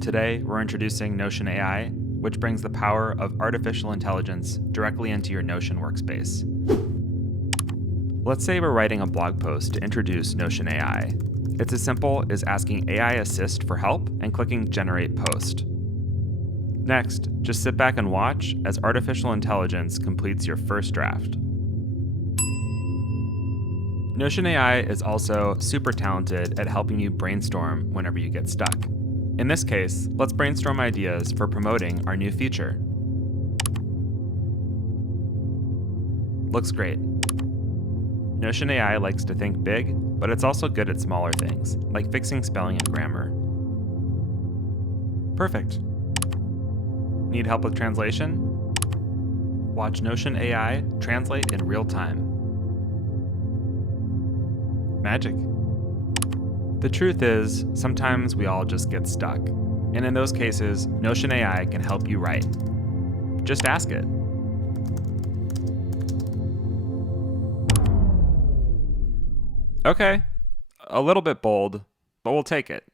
Today, we're introducing Notion AI, which brings the power of artificial intelligence directly into your Notion workspace. Let's say we're writing a blog post to introduce Notion AI. It's as simple as asking AI Assist for help and clicking Generate Post. Next, just sit back and watch as artificial intelligence completes your first draft. Notion AI is also super talented at helping you brainstorm whenever you get stuck. In this case, let's brainstorm ideas for promoting our new feature. Looks great. Notion AI likes to think big, but it's also good at smaller things, like fixing spelling and grammar. Perfect. Need help with translation? Watch Notion AI translate in real time. Magic. The truth is, sometimes we all just get stuck. And in those cases, Notion AI can help you write. Just ask it. Okay, a little bit bold, but we'll take it.